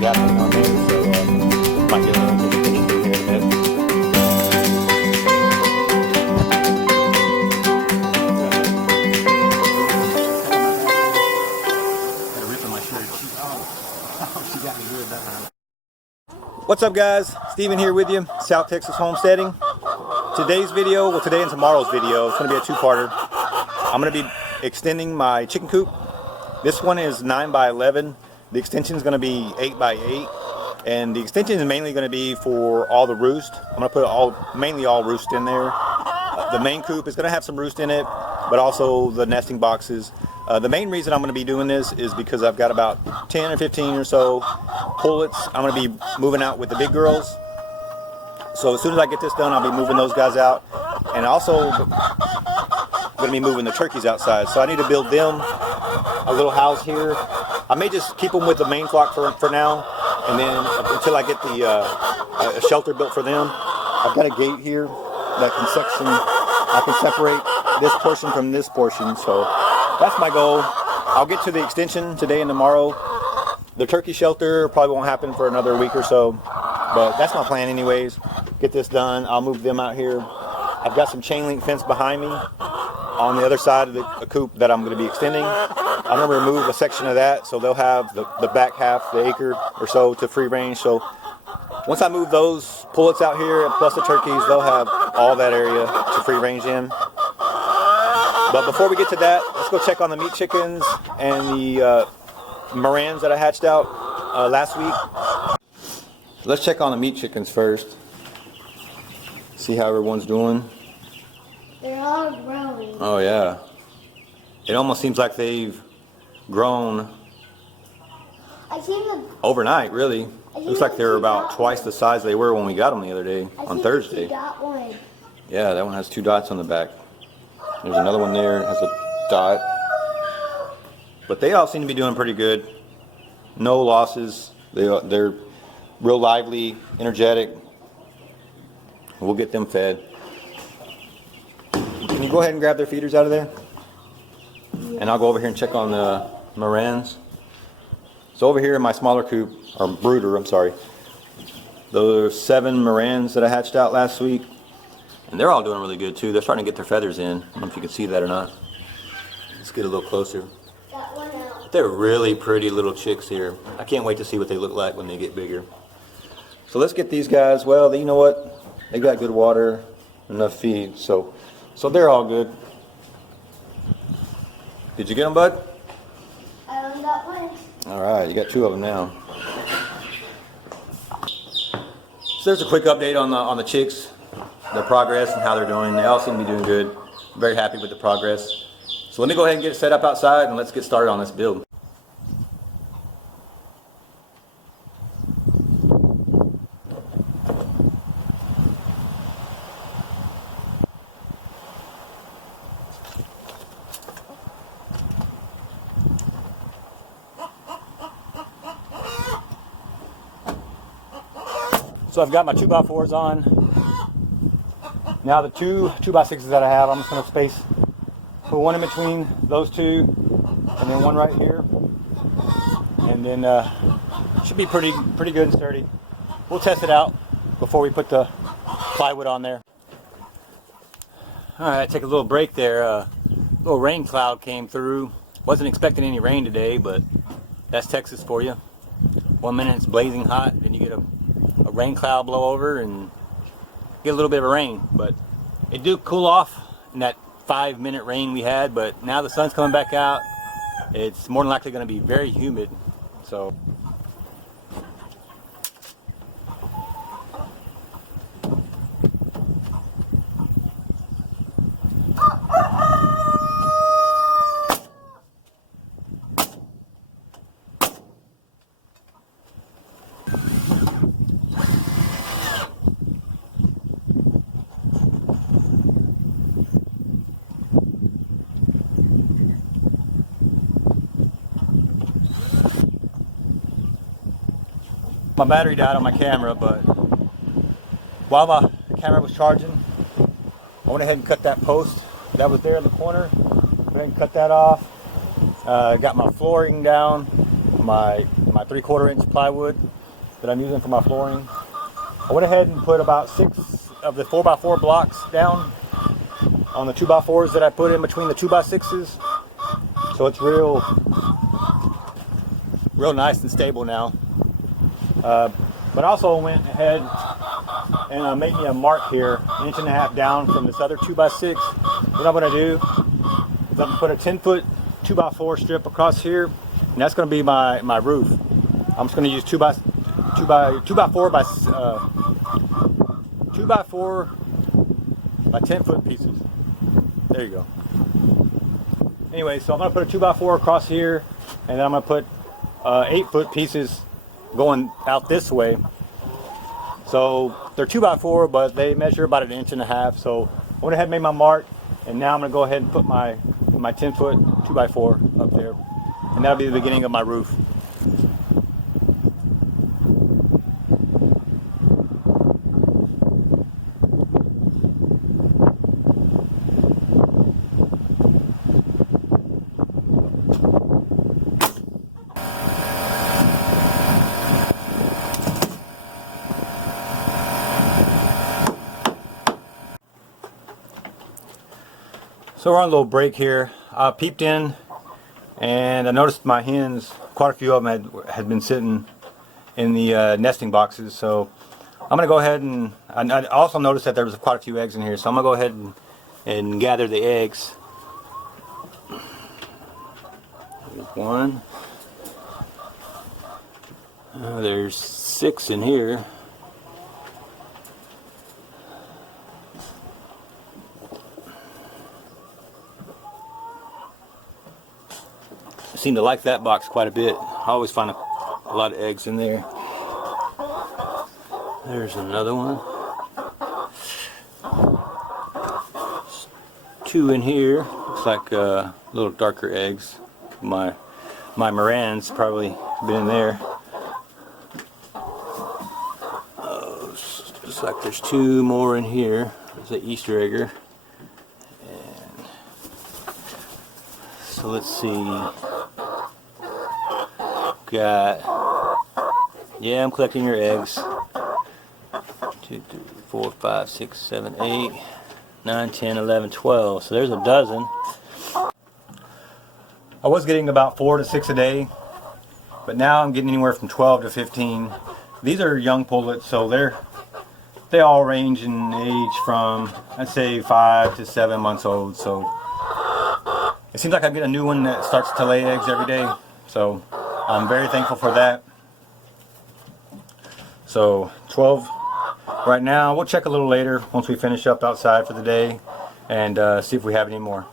gasoline on there, so might get a little extension here in a bit. What's up, guys? Steven here with you, South Texas Homesteading. Today's video, well, today and tomorrow's video, it's going to be a two-parter. I'm going to be extending my chicken coop. This one is 9 by 11. The extension is going to be 8 by 8, and the extension is mainly going to be for all the roost. I'm going to put mainly all roost in there. The main coop is going to have some roost in it, but also the nesting boxes. The main reason I'm going to be doing this is because I've got about 10 or 15 or so pullets. I'm going to be moving out with the big girls. So as soon as I get this done, I'll be moving those guys out, and also I'm going to be moving the turkeys outside. So I need to build them a little house here. I may just keep them with the main flock for now, and then until I get the a shelter built for them. I've got a gate here that I can separate this portion from this portion. So that's my goal. I'll get to the extension today and tomorrow. The turkey shelter probably won't happen for another week or so, but that's my plan anyways. Get this done. I'll move them out here. I've got some chain link fence behind me on the other side of the coop that I'm going to be extending. I'm going to remove a section of that, so they'll have the back half, the acre or so, to free range. So once I move those pullets out here, plus the turkeys, they'll have all that area to free range in. But before we get to that, let's go check on the meat chickens and the Morans that I hatched out last week. Let's check on the meat chickens first. See how everyone's doing. They're all growing. Oh yeah. It almost seems like they've grown overnight, really. Looks like they're about twice the size they were when we got them the other day on Thursday. Yeah, that one has 2 dots on the back. There's another one there that has a dot. But they all seem to be doing pretty good. No losses. They're real lively, energetic. We'll get them fed. Can you go ahead and grab their feeders out of there? And I'll go over here and check on the Morans. So over here in my smaller coop, or brooder, I'm sorry. Those 7 Morans that I hatched out last week. And they're all doing really good too. They're starting to get their feathers in. I don't know if you can see that or not. Let's get a little closer. They're really pretty little chicks here. I can't wait to see what they look like when they get bigger. So let's get these guys. Well, you know what? They got good water, enough feed. So they're all good. Did you get them, bud? I only got one. All right, you got 2 of them now. So there's a quick update on the chicks, their progress and how they're doing. They all seem to be doing good. I'm very happy with the progress. So let me go ahead and get it set up outside, and let's get started on this build. So I've got my 2x4s on. Now the 2x6s that I have, I'm just going to put one in between those 2, and then one right here, and then should be pretty good and sturdy. We'll test it out before we put the plywood on there. All right, take a little break there. A little rain cloud came through. Wasn't expecting any rain today, but that's Texas for you. 1 minute it's blazing hot, then you get a rain cloud blow over and get a little bit of a rain. But it do cool off in that 5-minute rain we had, but now the sun's coming back out. It's more than likely going to be very humid. So my battery died on my camera, but while my camera was charging, I went ahead and cut that post that was there in the corner. Went ahead and cut that off. Got my flooring down. my 3/4 inch plywood that I'm using for my flooring. I went ahead and put about 6 of the 4x4 blocks down on the 2x4s that I put in between the 2x6s. So it's real nice and stable now. But I also went ahead and made me a mark here, 1.5 inches down from this other 2x6. What I'm going to do is I'm going to put a 10-foot 2x4 strip across here, and that's going to be my roof. I'm just going to use 2x4 by 10-foot pieces. There you go. Anyway, so I'm going to put a 2x4 across here, and then I'm going to put 8-foot pieces going out this way. So they're 2x4, but they measure about 1.5 inches. So I went ahead and made my mark, and now I'm going to go ahead and put my 10-foot 2x4 up there, and that'll be the beginning of my roof. So we're on a little break here. I peeped in and I noticed my hens, quite a few of them had been sitting in the nesting boxes. So I'm going to go ahead and I also noticed that there was quite a few eggs in here. So I'm going to go ahead and gather the eggs. There's one. There's 6 in here. I seem to like that box quite a bit. I always find a lot of eggs in there. There's another one. 2 in here. Looks like little darker eggs. My Moran's probably been in there. Looks like there's 2 more in here. There's an Easter egger. And so let's see. Yeah, I'm collecting your eggs. 2, 3, 4, 5, 6, 7, 8, 9, 10, 11, 12. So there's a dozen. I was getting about 4 to 6 a day, but now I'm getting anywhere from 12 to 15. These are young pullets, so they all range in age from, I'd say, 5 to 7 months old. So it seems like I get a new one that starts to lay eggs every day. So I'm very thankful for that. So 12 right now. We'll check a little later once we finish up outside for the day and see if we have any more.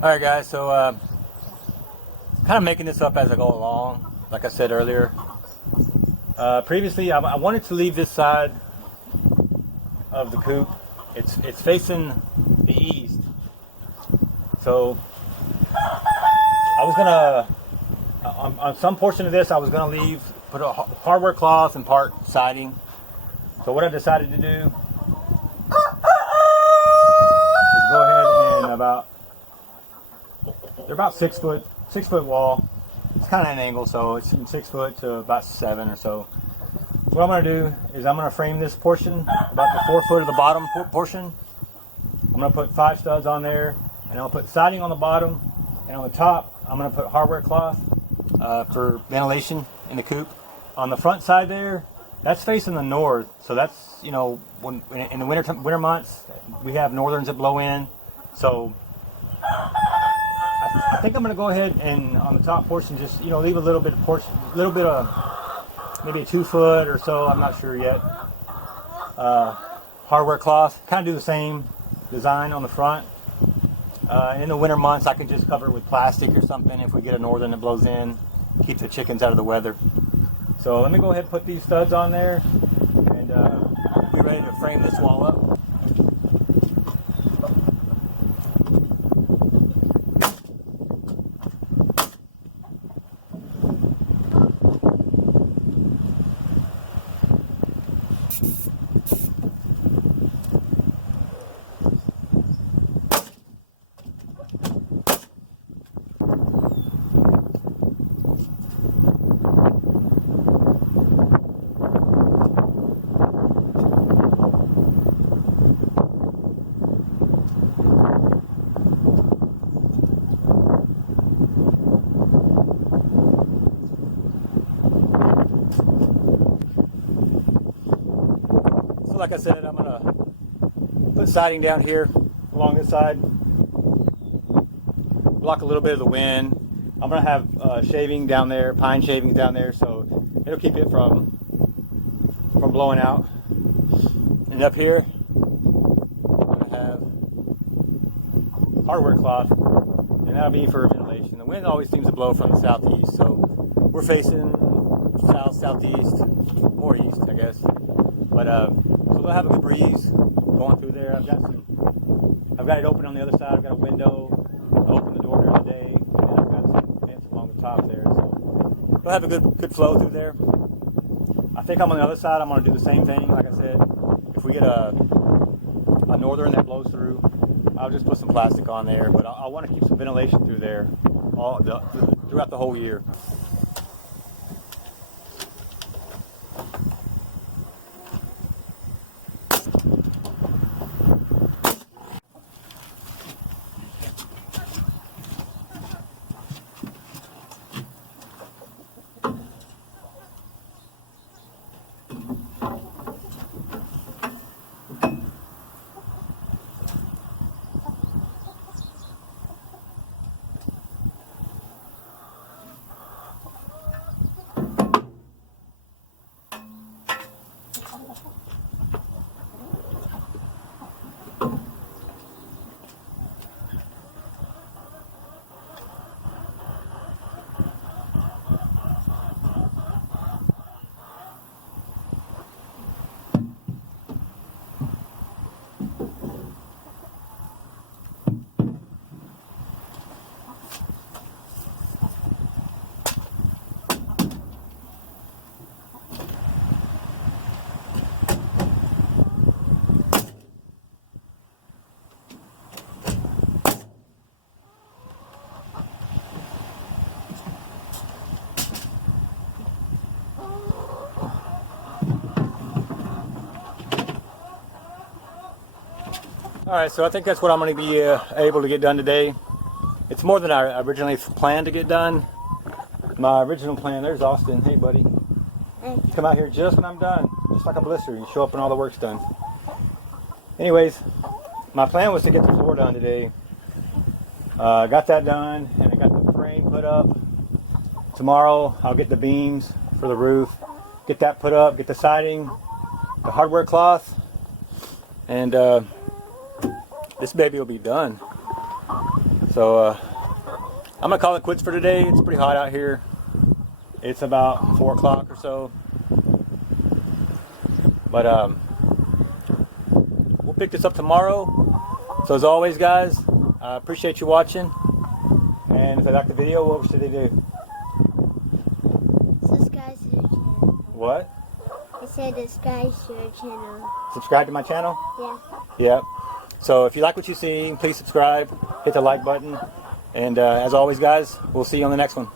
Alright guys, so kind of making this up as I go along. Like I said earlier, previously I wanted to leave this side of the coop. It's facing the east. So I was gonna on some portion of this I was gonna put a hardware cloth and part siding. So what I decided to do is go ahead and they're about 6 foot wall. It's kind of an angle, so it's from 6 foot to about 7 or so. So what I'm gonna do is I'm gonna frame this portion about the 4 foot of the bottom portion. I'm gonna put 5 studs on there. And I'll put siding on the bottom, and on the top I'm going to put hardware cloth for ventilation in the coop. On the front side there, that's facing the north, so that's, you know, when in the winter months we have northerns that blow in. So I think I'm going to go ahead and on the top portion just, you know, leave a little bit of portion, maybe a 2 foot or so. I'm not sure yet. Hardware cloth, kind of do the same design on the front. In the winter months, I can just cover it with plastic or something if we get a northern that blows in, keep the chickens out of the weather. So let me go ahead and put these studs on there, and be ready to frame this wall up. like I said, I'm gonna put siding down here along this side, block a little bit of the wind. I'm gonna have shaving down there, pine shavings down there, so it'll keep it from blowing out. And up here, I'm gonna have hardware cloth, and that'll be for ventilation. The wind always seems to blow from the southeast, so we're facing south, southeast, more east, I guess. But so they'll have a good breeze going through there. I've got it open on the other side. I've got a window. I opened the door the other day, and then I've got some vents along the top there. So they'll have a good flow through there. I think I'm on the other side. I'm going to do the same thing. Like I said, if we get a northern that blows through, I'll just put some plastic on there. But I want to keep some ventilation through there throughout the whole year. Alright, so I think that's what I'm going to be able to get done today. It's more than I originally planned to get done. My original plan, there's Austin. Hey, buddy. Hey. Come out here just when I'm done. Just like a blister. You show up when all the work's done. Anyways, my plan was to get the floor done today. Got that done, and I got the frame put up. Tomorrow, I'll get the beams for the roof. Get that put up, get the siding, the hardware cloth, and this baby will be done. So I'm gonna call it quits for today. It's pretty hot out here. It's about 4 o'clock or so. But we'll pick this up tomorrow. So as always, guys, I appreciate you watching. And if they like the video, what should they do? Subscribe to your channel. What? I said subscribe to your channel. Subscribe to my channel? Yeah. Yep. So if you like what you see, please subscribe, hit the like button, and as always, guys, we'll see you on the next one.